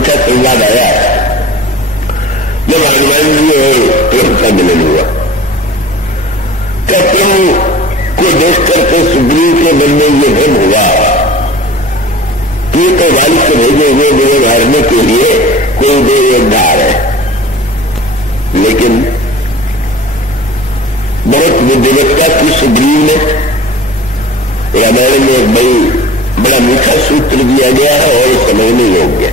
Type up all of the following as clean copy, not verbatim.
मीठा संवाद आया जब हनुमान जी और प्रभु का मिलन हुआ। क्या प्रभु को देख करके सुग्रीव के मन में ये भ्रम हुआ कि तो वाली से भेजे हुए मुझे मारने के लिए कोई देवदार है, लेकिन बहुत बुद्धिमत्ता की सुग्रीव ने रामायण में एक बड़ा मीठा सूत्र दिया गया है और समझने योग्य।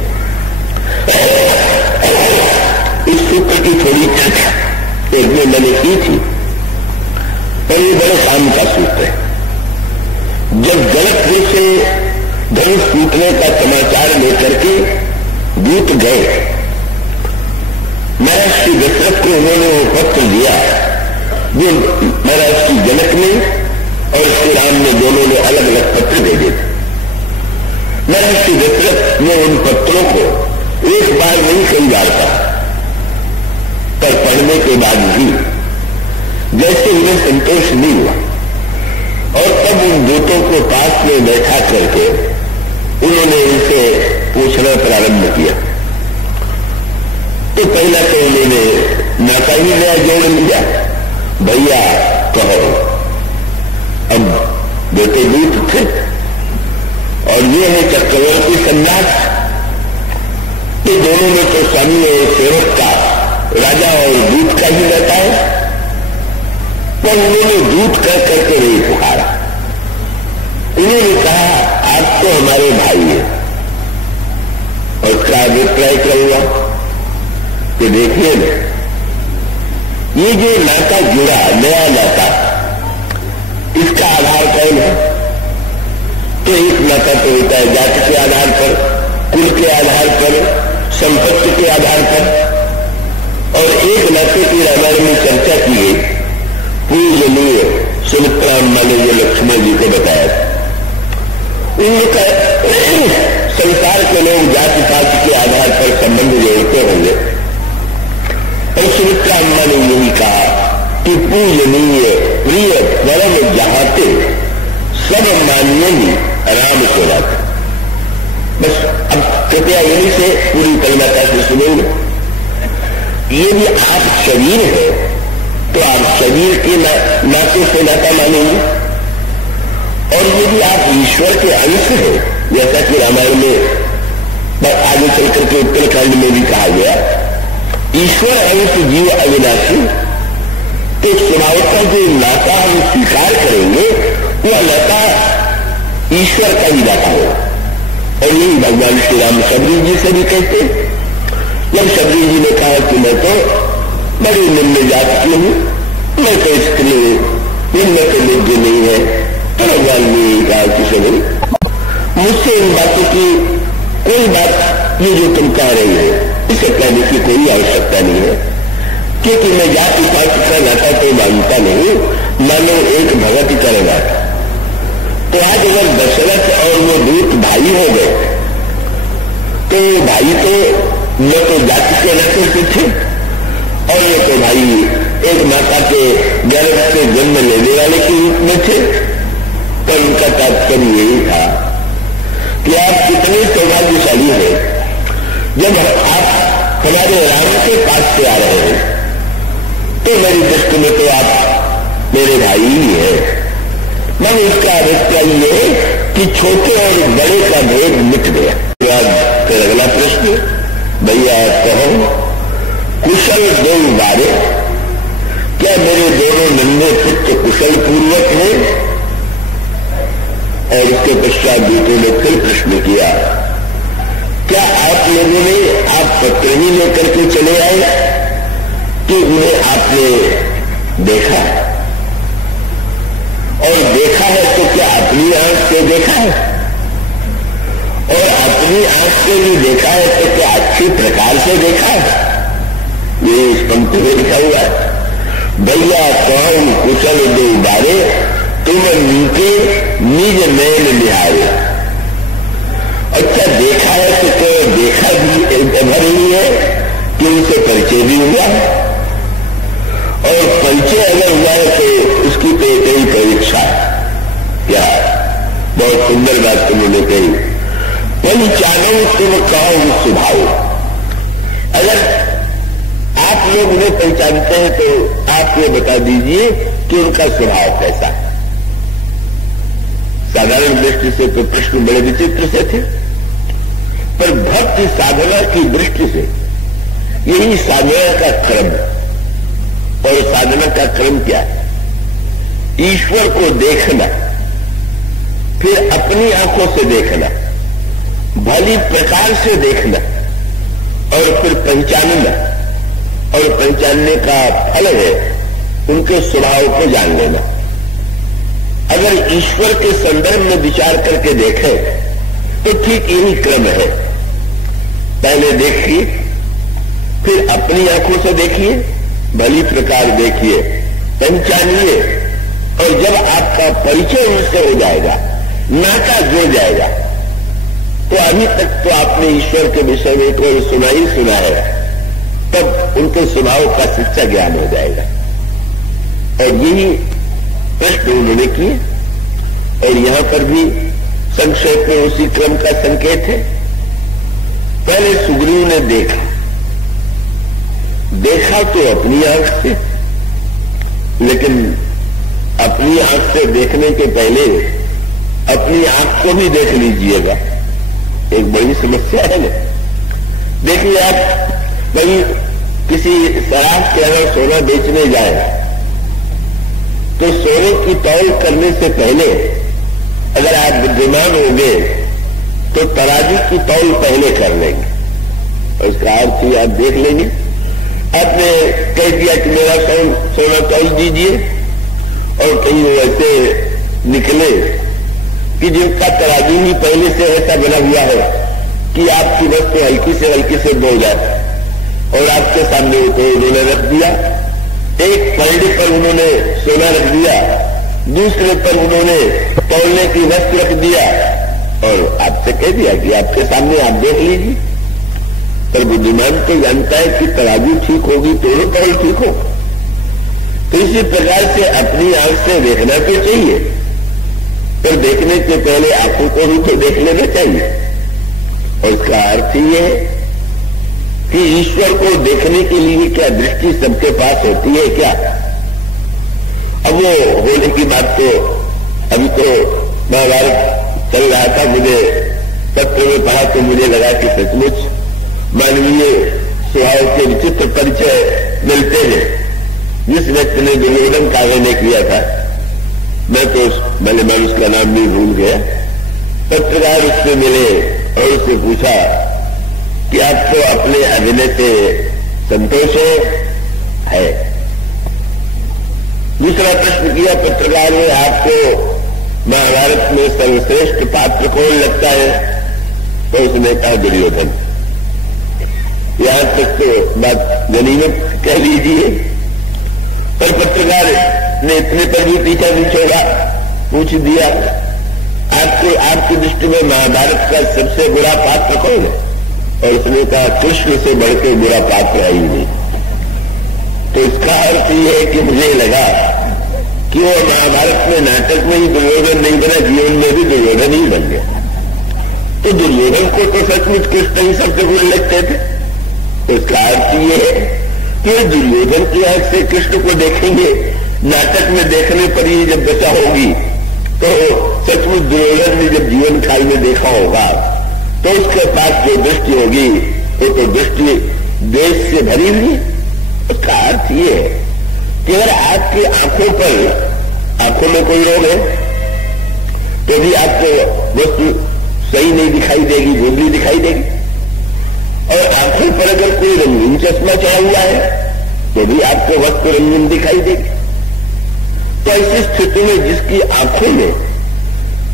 इस सूत्र की थोड़ी चर्चा एक में मैंने की थी और ये बड़े काम का सूत्र है। जब जनक से धनुष टूटने का समाचार लेकर के दूत गए, महाराज श्री दशरथ को उन्होंने वो पत्र दिया जो महाराज श्री जनक ने और श्री राम ने दोनों ने अलग अलग पत्र भेजे थे। महाराज श्री दशरथ ने उन पत्रों को एक बार नहीं कई बार पढ़ा, पर पढ़ने के बाद भी जैसे उन्हें संतोष नहीं हुआ और तब उन दूतों को पास में बैठा करके उन्होंने उनसे पूछना प्रारंभ किया। तो पहला तो उन्होंने नाता ही नया जोड़ लिया, भैया कहो। अब बेटे दूत थे और ये है चक्रवर्ती सन्यास, तो दोनों में तो स्वामी और सेवक का, राजा और दूत का ही रहता है। पर उन्होंने दूत कह करके नहीं पुकारा, उन्होंने कहा आप तो हमारे भाई हैं। और उसका अभिप्राय क्या हुआ कि देखिए ये जो नाता जुड़ा, नया नाता, इसका आधार कौन है? तो एक नाता तो होता है जाति के आधार पर, कुल के आधार पर, संपत्ति के आधार पर, और एक नाते की रामायण में चर्चा की गई पूजनीय सुमित्रा अम्मा ने जो लक्ष्मण जी को बताया था। उनका संसार के लोग जाति पाति के आधार पर संबंध जोड़ते होंगे और सुमित्रा अम्मा ने यही कहा कि पूजनीय प्रिय परम जहाते सब मान्य राम को रात। बस अब कृपया यही से पूरी परिभाषा से सुनेंगे। यदि आप शरीर है तो आप शरीर के नाते से नाता मानेंगे, और यदि आप ईश्वर के अंश है, जैसा कि रामायण में आगे चलकर के उत्तरकांड में भी कहा गया, ईश्वर अंश जीव अविनाशी, तो स्वभावतः जो नाता हम स्वीकार करेंगे वह नाता ईश्वर का ही नाता हो। और यही भगवान श्री राम शबरी जी से भी कहते। जब शबरी जी ने कहा कि मैं तो बड़ी निम्न जात की हूं, मैं तो स्त्री हूं, निम्न तो निज्ञ नहीं है, तो भगवान ने यही कहा कि शबरी मुझसे इन बातों की कोई बात ये जो तुम कह रही हो इसे कहने की कोई आवश्यकता नहीं है, क्योंकि मैं जाति पाति का नाता तो मानता नहीं, मानो एक भगत का नाता। तो आज अगर दशरथ और वो दूत भाई हो गए तो भाई तो न तो जाति के नाते से थे और ये तो भाई एक माता के गर्भ से जन्म लेने वाले के रूप में थे। पर उनका तात्पर्य यही था कि आप कितने सौभाग्यशाली हैं जब आप हमारे राम के पास से आ रहे हैं, तो मेरी दृष्टि में तो आप मेरे भाई ही है। मन इसका अभिप्राय ये कि छोटे और बड़े का भेद मिट गया। फिर अगला प्रश्न, भैया कहो कुशल दो बारे, क्या मेरे दोनों नन्हे पुत्र कुशल पूर्वक हैं? और इसके पश्चात दूतों ने फिर प्रश्न किया, क्या आप लोगों ने आप पत्र ही लेकर के चले आए कि उन्हें आपने देखा? और देखा है तो क्या अपनी आंख से देखा है? और अपनी आंख से भी देखा है तो क्या अच्छी प्रकार से देखा है? ये इस पंक्ति में लिखा हुआ है, भैया कौन कुशल दो बारे, तुम नीचे निज नैन निहारे। अच्छा देखा है तो क्या देखा भी भर ही है कि उनसे परिचय भी हुआ, और परिचय अगर हुआ है तो उसकी तो एक ही परीक्षा है। क्या बहुत सुंदर बात उन्होंने कही, पहचानो तुम कहो स्वभाव। अगर आप लोग उन्हें पहचानते हैं तो आप ये बता दीजिए कि उनका स्वभाव कैसा है। साधारण दृष्टि से तो कृष्ण बड़े विचित्र से थे, पर भक्ति साधना की दृष्टि से यही साधना का क्रम है। और साधना का क्रम क्या है? ईश्वर को देखना, फिर अपनी आंखों से देखना, भली प्रकार से देखना, और फिर पहचानना, और पहचानने का फल है उनके स्वभाव को जान लेना। अगर ईश्वर के संदर्भ में विचार करके देखें तो ठीक यही क्रम है। पहले देखिए, फिर अपनी आंखों से देखिए, भली प्रकार देखिए, पहचानिए, और जब आपका परिचय उनसे हो जाएगा, नाता जुड़ जाएगा, तो अभी तक तो आपने ईश्वर के विषय में कोई सुना ही सुना है, तब उनके स्वभाव का सच्चा ज्ञान हो जाएगा। और यही प्रश्न उन्होंने किए, और यहां पर भी संक्षेप में उसी क्रम का संकेत है। पहले सुग्रीव ने देखा तो अपनी आंख से, लेकिन अपनी आंख से देखने के पहले अपनी आंख को भी देख लीजिएगा। एक बड़ी समस्या है ना। देखिए, आप कहीं किसी शराब के अगर सोना बेचने जाए तो सोने की तौल करने से पहले अगर आप बुद्धिमान होंगे तो तराजू की तौल पहले कर लेंगे, और इसका अर्थ ही आप देख लेंगे। आपने कह दिया कि मेरा सोना तौल दीजिए, और कहीं वो ऐसे निकले कि जिनका तराजू ही पहले से ऐसा बना हुआ है कि आपकी वस्तु हल्की से दो जाए, और आपके सामने उन्होंने रख दिया। एक पलड़े पर उन्होंने सोना रख दिया, दूसरे पर उन्होंने तौलने की वस्तु रख दिया, और आपसे कह दिया कि आपके सामने आप देख लीजिए। पर बुद्धिमान तो जानता है कि तराजू ठीक होगी तो तौल ठीक हो। तो इसी प्रकार से अपनी आंख से देखना तो चाहिए, पर देखने के पहले आंखों को भी तो देख लेना चाहिए। और इसका अर्थ ये है कि ईश्वर को देखने के लिए क्या दृष्टि सबके पास होती है क्या? अब वो होने की बात तो अभी तो महाभारत चल रहा था, मुझे पत्र में पढ़ा तो मुझे लगा कि सचमुच मानवीय स्वभाव के विचित्र परिचय मिलते हैं। जिस व्यक्ति ने दुर्योधन का अभिनय किया था, मैं उसका नाम भी भूल गया, पत्रकार उससे मिले और उससे पूछा कि आपको अपने अभिनय से संतोष है? दूसरा प्रश्न किया पत्रकार ने, आपको महाभारत में सर्वश्रेष्ठ पात्र कौन लगता है? तो उसने कहा दुर्योधन। यहां तक तो बात गनीमत कह लीजिए, पर पत्रकार ने इतने पर भी पीछा नहीं छोड़ा, पूछ दिया आपकी दृष्टि में महाभारत का सबसे बुरा पात्र कौन है? और उसने कहा कृष्ण से बढ़कर बुरा पात्र है ही नहीं। तो इसका अर्थ यह है कि मुझे लगा कि वो महाभारत में नाटक में ही दुर्योधन नहीं बना, जीवन में भी दुर्योधन ही बन गया। तो दुर्योधन को तो सचमुच कृष्ण ही सबसे बुरे लगते थे। तो इसका अर्थ यह है कि दुर्योधन की आंख से कृष्ण को देखेंगे, नाटक में देखने पर ही जब दशा होगी, तो सचमुच दुर्योधन ने जब जीवन काल में देखा होगा तो उसके पास जो दृष्टि होगी वो तो दृष्टि देश से भरी हुई। उसका अर्थ ये है कि अगर आपकी आंखों में कोई रोग है तो भी आपको वस्तु सही नहीं दिखाई देगी, धुंधली दिखाई देगी। और आंखों पर अगर कोई रंगीन चश्मा चढ़ा हुआ है तो भी आपको वस्तु रंगीन दिखाई देगी। तो ऐसी स्थिति में जिसकी आंखों में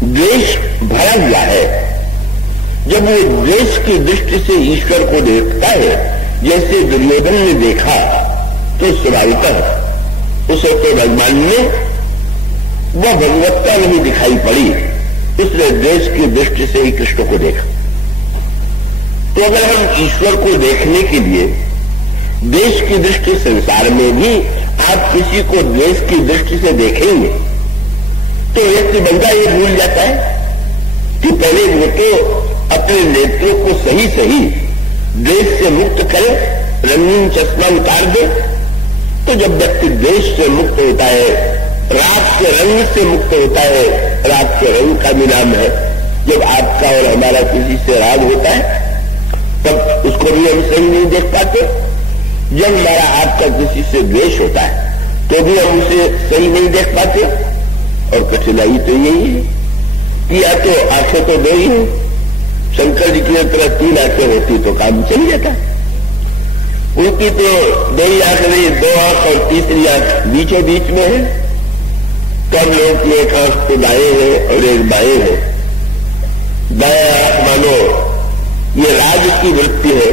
द्वेष भरा हुआ है, जब वो द्वेष की दृष्टि से ईश्वर को देखता है, जैसे दुर्योधन ने देखा, तो स्वाभाविकतः उसे तो भगवान में वह भगवत्ता नहीं दिखाई पड़ी, उसने द्वेष की दृष्टि से ही कृष्ण को देखा। तो अगर हम ईश्वर को देखने के लिए द्वेष की दृष्टि, संसार में भी आप किसी को द्वेष की दृष्टि से देखेंगे तो व्यक्ति बंदा ये भूल जाता है कि पहले वो तो अपने नेत्रों को सही सही द्वेष से मुक्त करे, रंगीन चश्मा उतार दे, तो जब व्यक्ति द्वेष से मुक्त होता है, रात के रंग से मुक्त होता है, रात के रंग का भी नाम है। जब आपका और हमारा किसी से राग होता है तब उसको भी हम सही नहीं देख पाते। जब हमारा आपका किसी से द्वेष होता है तो भी हम उसे सही नहीं देख पाते। और कठिनाई तो यही है कि या तो आंखें तो दो ही हो, शंकर जी की तरह 3 आंखें होती तो काम चल जाता। उनकी तो 2 ही आंख नहीं, 2 आंख और तीसरी आंख बीचों बीच में है। तो हम लोगों की एक आंख तो दाएं है और एक बाएं है। दाया आंख मानो ये राग की वृत्ति है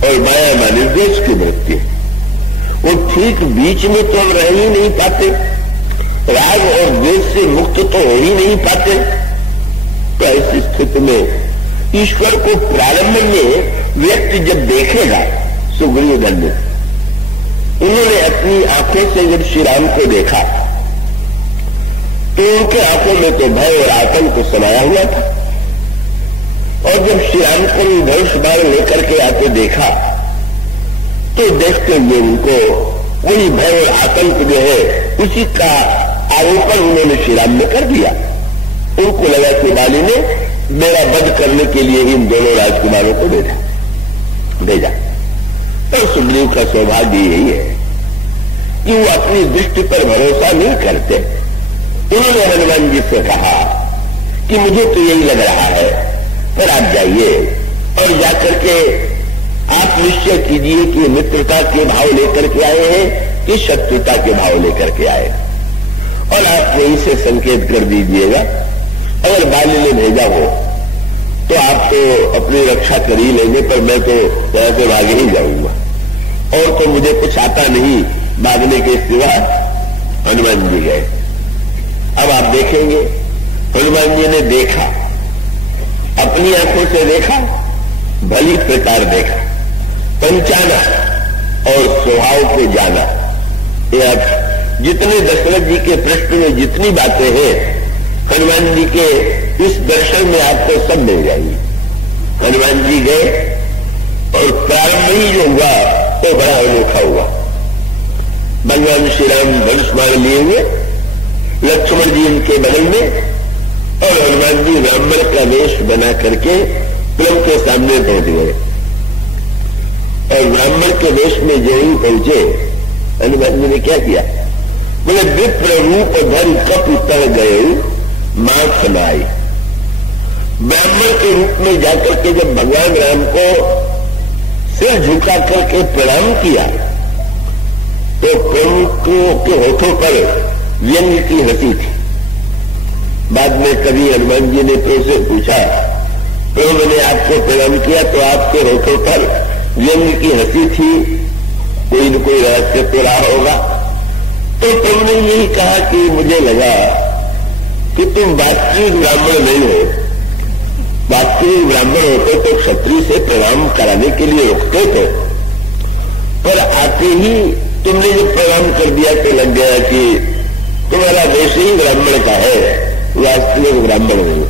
और बाया माने द्वेष की वृत्ति है। वो ठीक बीच में तो हम रह ही नहीं पाते, राग और द्वेष से मुक्त तो हो ही नहीं पाते। तो ऐसी स्थिति में ईश्वर को प्रारंभ में व्यक्ति जब देखेगा, सुग्रीव ने उन्होंने अपनी आंखों से जब श्री राम को देखा तो उनके आंखों में तो भय और आतंक समाया हुआ था। और जब श्री राम को धनुष बाण लेकर के आते देखा तो देखते हुए उनको वही भय और आतंक जो है उसी का आरोपण उन्होंने श्री राम में कर दिया। उनको लगा कि बाली ने मेरा वध करने के लिए इन दोनों राजकुमारों को भेजा। तो सुग्रीव का सौभाग्य यही है कि वो अपनी दृष्टि पर भरोसा नहीं करते। उन्होंने हनुमान जी से कहा कि मुझे तो यही लग रहा है, फिर आप जाइए और जाकर के आप निश्चय कीजिए कि मित्रता के भाव लेकर के आए हैं कि शत्रुता के भाव लेकर के आए, और आप वहीं से संकेत कर दीजिएगा। अगर बाली ने भेजा हो तो आप तो अपनी रक्षा कर ही लेंगे, पर मैं तो यहाँ से भागे ही जाऊंगा, और तो मुझे कुछ आता नहीं भागने के सिवा। हनुमान जी गए। अब आप देखेंगे हनुमान जी ने देखा, अपनी आंखों से देखा, भली प्रकार देखा, पंचाना और स्वभाव को जाना। ये आप जितने दशरथ जी के प्रश्न में जितनी बातें हैं हनुमान जी के इस दर्शन में आपको सब मिल जाएंगी। हनुमान जी गए और प्रारंभ ही जो हुआ तो बड़ा अनोखा हुआ। भगवान श्री राम धनुष बाण लिए हुए, लक्ष्मण जी इनके बगल में, और हनुमान जी ब्राह्मण का वेश बना करके प्रेम के सामने पहुंच गए। और ब्राह्मण के वेश में जो ही पहुंचे, हनुमान जी ने क्या किया, बोले विप्र रूप धर कप तर गए मां समाई। ब्राह्मण के रूप में जाकर के जब भगवान राम को सिर झुका करके प्रणाम किया तो प्रमुखों के होठों पर व्यंग की हंसी थी। बाद में कभी हनुमान जी ने प्रभु से पूछा, प्रभु मैंने आपको प्रणाम किया तो आपके होठों पर व्यंग की हंसी थी, कोई न कोई रहस्य तो रहा होगा। तो प्रभु ने यही कहा कि मुझे लगा कि तुम वास्तविक ब्राह्मण नहीं हो। वास्तविक ब्राह्मण होते तो क्षत्रिय से प्रणाम कराने के लिए रुकते थे, पर आते ही तुमने जब प्रणाम कर दिया तो लग गया कि तुम्हारा देश ही ब्राह्मण का है, वास्तविक ब्राह्मण नहीं।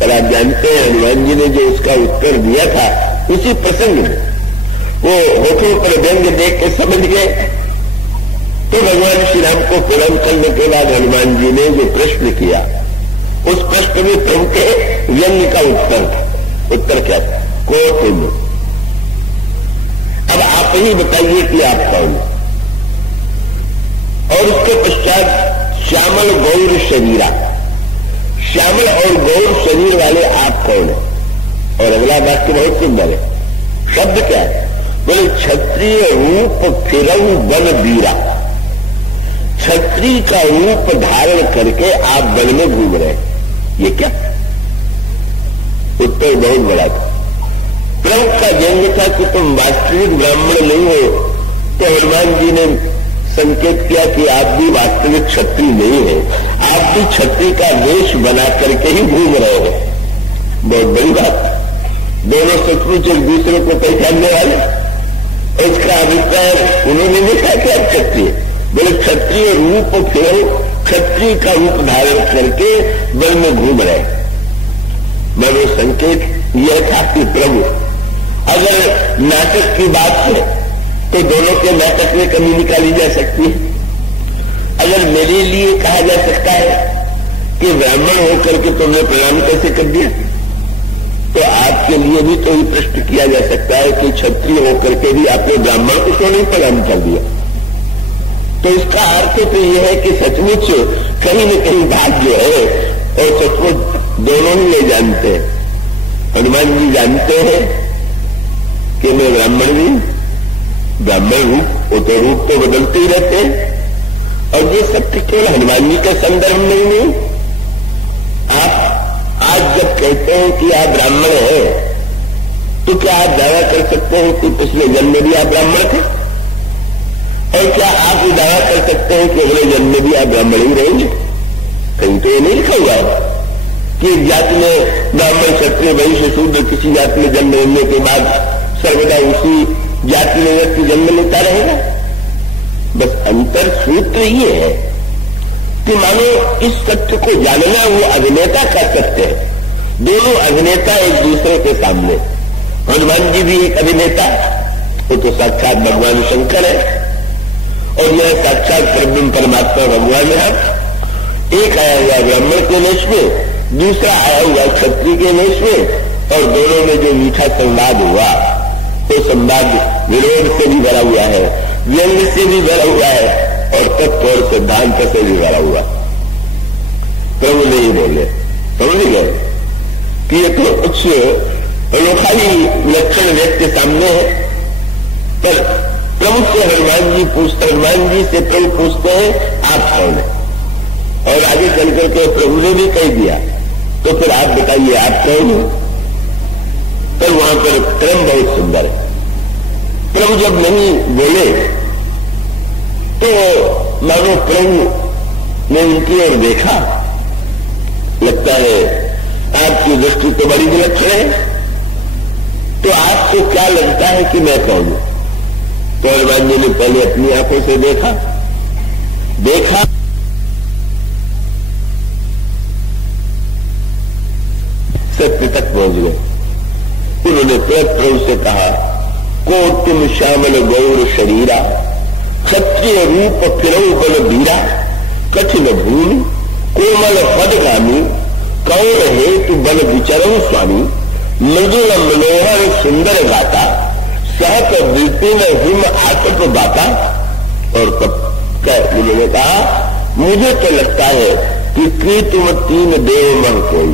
पर आप जानते हैं हनुमान जी ने जो उसका उत्तर दिया था उसी प्रसंग में वो होठों पर व्यंग देख के समझ गए। तो भगवान श्री राम को प्रणाम करने के बाद हनुमान जी ने जो प्रश्न किया उस प्रश्न में प्रभु के व्यंग का उत्तर था। उत्तर क्या था? को तुम। अब आप ही बताइए कि आप कौन। और उसके पश्चात श्यामल गौर शरीरा, श्यामल और गौर शरीर वाले आप कौन है? और अगला वाक्य बहुत सुंदर है। शब्द क्या है? बोले क्षत्रिय रूप फिरऊ वन बीरा। क्षत्रिय का रूप धारण करके आप वन में घूम रहे हैं, ये क्या? उत्तर बहुत बड़ा था। प्रभु का व्यंग था कि तुम वास्तविक ब्राह्मण नहीं हो। तो हनुमान जी ने संकेत किया कि आप भी वास्तविक क्षत्रिय नहीं है, आप भी क्षत्रिय का वेश बना करके ही घूम रहे हो। बहुत बड़ी बात। दोनों सचमुच एक दूसरे को पहचानने वाले। इसका अभिप्राय उन्होंने लिखा कि आप क्षत्रिय, बोले क्षत्रिय रूप फिर क्षत्रिय का रूप धारण करके वन में घूम रहे। मनो संकेत यह था कि प्रभु अगर नाटक की बात है तो दोनों के नाटक में कमी निकाली जा सकती है। अगर मेरे लिए कहा जा सकता है कि ब्राह्मण होकर के तुमने प्रणाम कैसे कर दिया, तो आपके लिए भी तो ये प्रश्न किया जा सकता है कि क्षत्रिय होकर के भी आपने ब्राह्मण को क्यों नहीं प्रणाम कर दिया। तो इसका अर्थ तो यह है कि सचमुच कहीं न कहीं बात जो है और सचमुच दोनों ही ये जानते हैं। हनुमान जी जानते हैं कि मैं ब्राह्मण भी, ब्राह्मण रूप, वो तो रूप तो बदलते ही रहते हैं। और ये सत्य केवल हनुमान जी के संदर्भ में ही नहीं, आप आज जब कहते हैं कि आप ब्राह्मण हैं तो क्या आप दावा कर सकते हैं कि पिछले जन्म में भी आप ब्राह्मण थे? और क्या आप ये दावा कर सकते हैं कि अगले जन्म में भी आप ब्राह्मण ही रहेंगे? कहीं तो ये नहीं लिखा हुआ है कि एक जाति में ब्राह्मण, क्षत्रिय, वैश्य, शूद्र किसी जाति में जन्म लेने के बाद सर्वदा उसी जाति में व्यक्ति जन्म लेता रहेगा। बस अंतर सूत्र ये है कि मानो इस सत्य को जानना वो अभिनेता का सत्य है। दोनों अभिनेता एक दूसरे के सामने। हनुमान जी भी एक अभिनेता, वो तो साक्षात भगवान शंकर है और यह साक्षात परब्रह्म परमात्मा भगवान है। एक आया हुआ ब्राह्मण के वेश में, दूसरा आया हुआ क्षत्रिय के वेश में, और दोनों में जो मीठा संवाद हुआ वो संवाद विरोध से भी भरा हुआ है, व्यंग से भी भरा हुआ है और तत्व और सिद्धांत से भी भरा हुआ। प्रभु नहीं बोले, समझ गए कि ये तो कुछ अनोखा ही लक्षण व्यक्ति सामने है। पर प्रभु से हनुमान जी पूछते, हनुमान जी से प्रभु पूछते हैं आप कौन है? और आगे चलकर के प्रभु ने भी कह दिया, तो फिर आप बताइए आप कौन हो? पर वहां पर क्रम बहुत सुंदर है। प्रभु जब नहीं बोले तो मानो प्रभु ने उनकी ओर देखा, लगता है आपकी दृष्टि तो बड़ी विलक्षण है, तो आपको क्या लगता है कि मैं कौन हूं? तो हनुमान जी ने पहले अपनी आंखों से देखा, सत्य तक पहुंच गए। उन्होंने प्रभु से कहा, को तुम श्यामल गौर शरीरा, क्षत्रिय रूप फिरऊ बल बीरा, कठिन भूमि कोमल पदगामी, कौर हेतु बल विचरऊ स्वामी, मृदुल मनोहर सुंदर गाता, सहत विपिन हिम आतप बाता। और तब उन्होंने कहा, मुझे तो लगता है कि तुम तीन देव में कोई।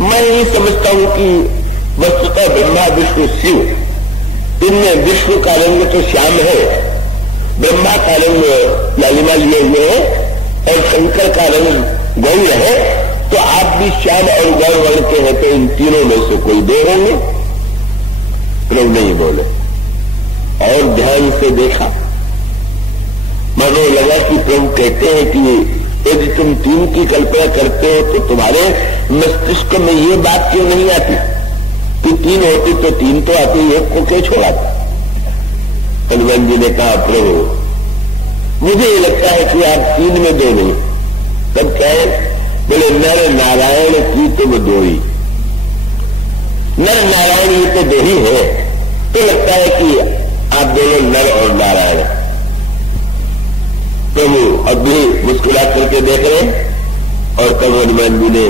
मैं ये समझता हूं कि वस्तुतः ब्रह्मा विष्णु शिव, इनमें विष्णु का रंग तो श्याम है, ब्रह्मा का रंग लालिमा लिए हुए है और शंकर का रंग गौर है। तो आप भी श्याम और गौर वर्ण के हैं, तो इन तीनों में से कोई दो होंगे। प्रभु नहीं बोले और ध्यान से देखा, मानो लगा कि प्रभु कहते हैं कि यदि तुम तीन की कल्पना करते हो तो तुम्हारे मस्तिष्क में ये बात क्यों नहीं आती कि तीन होती तो तीन तो आती, एक को क्यों छोड़ाती? हनुमान जी ने कहा, प्रभु मुझे ये लगता है कि आप तीन में दो नहीं। तब क्या है? बोले नर नारायण की तुम दो ही। नर नारायण ये तो दो ही है, तो लगता है कि आप दोनों नर और नारायण। प्रभु अभी मुस्कुरा करके देख रहे, और तब हनुमान जी ने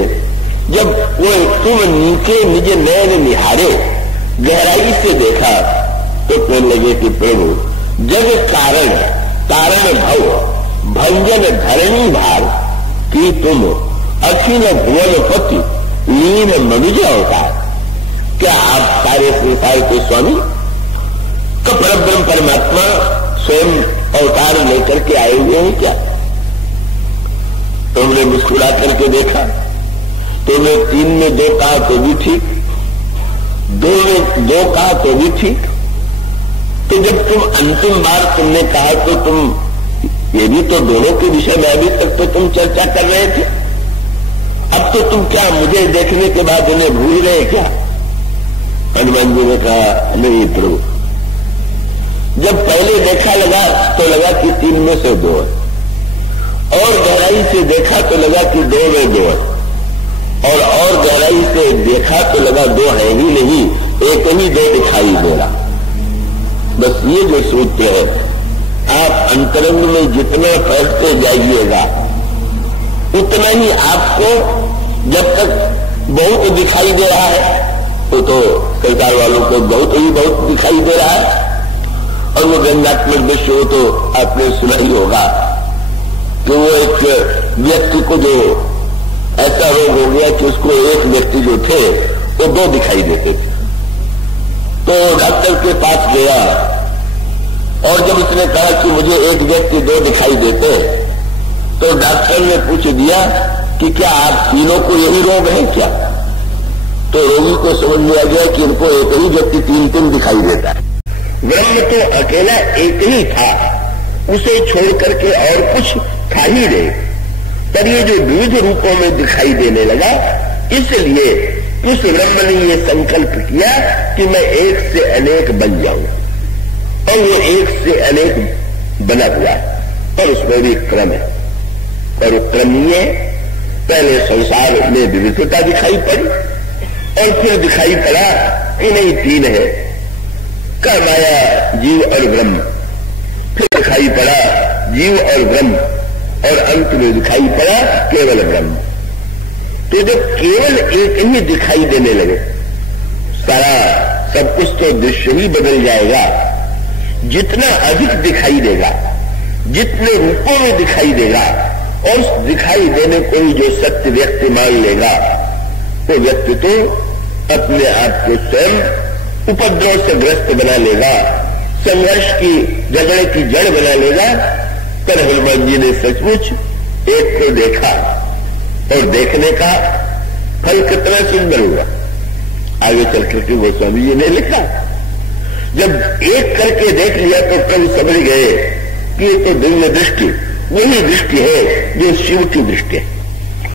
जब वो तुम नीचे निज नयन निहारे, गहराई से देखा, तो कहने लगे कि प्रभु जग कारण कारण भव भंजन धरणी भार की तुम अखिल भुवन पति लीन मनुज अवतार। क्या आप सारे संसार के स्वामी का परब्रह्म परमात्मा स्वयं अवतार लेकर के आए हुए हैं क्या? तुमने मुस्कुरा करके देखा, तुमने तीन में दो कहा तो भी ठीक, दो में दो कहा तो भी ठीक। तो जब तुम अंतिम बार तुमने कहा तो तुम ये भी तो दोनों के विषय में अभी तक तो तुम चर्चा कर रहे थे। अब तो तुम क्या मुझे देखने के बाद उन्हें भूल गए क्या? हनुमान जी ने कहा, नहीं प्रभु, जब पहले देखा लगा तो लगा कि तीन में से दो है, और गहराई से देखा तो लगा कि दो में दो है, और गहराई से देखा तो लगा दो है ही नहीं, एक ही दो दिखाई दे रहा। बस ये जो सोचते हैं, आप अंतरंग में जितना फैलते जाइएगा उतना ही आपको, जब तक बहुत दिखाई दे रहा है तो सरकार वालों को बहुत दिखाई दे रहा है, और वो व्यंग्यात्मक दृश्य हो तो आपने सुना ही होगा कि वो एक व्यक्ति को जो ऐसा रोग हो गया कि उसको एक व्यक्ति जो थे वो दो दिखाई देते थे। तो डॉक्टर के पास गया और जब उसने कहा कि मुझे एक व्यक्ति दो दिखाई देते, तो डॉक्टर ने पूछ दिया कि क्या आप तीनों को यही रोग है क्या? तो रोगी को समझ में आ गया कि इनको एक ही व्यक्ति तीन दिखाई देता है। ब्रह्म तो अकेला एक ही था, उसे छोड़ करके और कुछ था ही नहीं, पर ये जो विविध रूपों में दिखाई देने लगा, इसलिए उस ब्रह्म ने ये संकल्प किया कि मैं एक से अनेक बन जाऊं, और वो एक से अनेक बना हुआ, और उसमें भी क्रम है। और क्रम ये पहले संसार में विविधता दिखाई पड़ी, और फिर दिखाई पड़ा कि नहीं तीन है, का माया जीव और ब्रह्म, फिर दिखाई पड़ा जीव और ब्रह्म, और अंत में दिखाई पड़ा केवल ब्रह्म। तो जब केवल एक ही दिखाई देने लगे, सारा सब कुछ तो दृश्य ही बदल जाएगा। जितना अधिक दिखाई देगा, जितने रूपों में दिखाई देगा, और उस दिखाई देने को ही जो सत्य व्यक्ति मान लेगा, वो व्यक्ति तो अपने आप को स्वयं उपद्रव से ग्रस्त बना लेगा, संघर्ष की झगड़े की जड़ बना लेगा। पर हनुमान जी ने सचमुच एक को देखा, और देखने का फल कितना सुंदर हुआ। आगे चल करके गोस्वामी जी ने लिखा, जब एक करके देख लिया तो कल समझ गए कि ये तो दिव्य दृष्टि वही दृष्टि है जो शिव की दृष्टि है।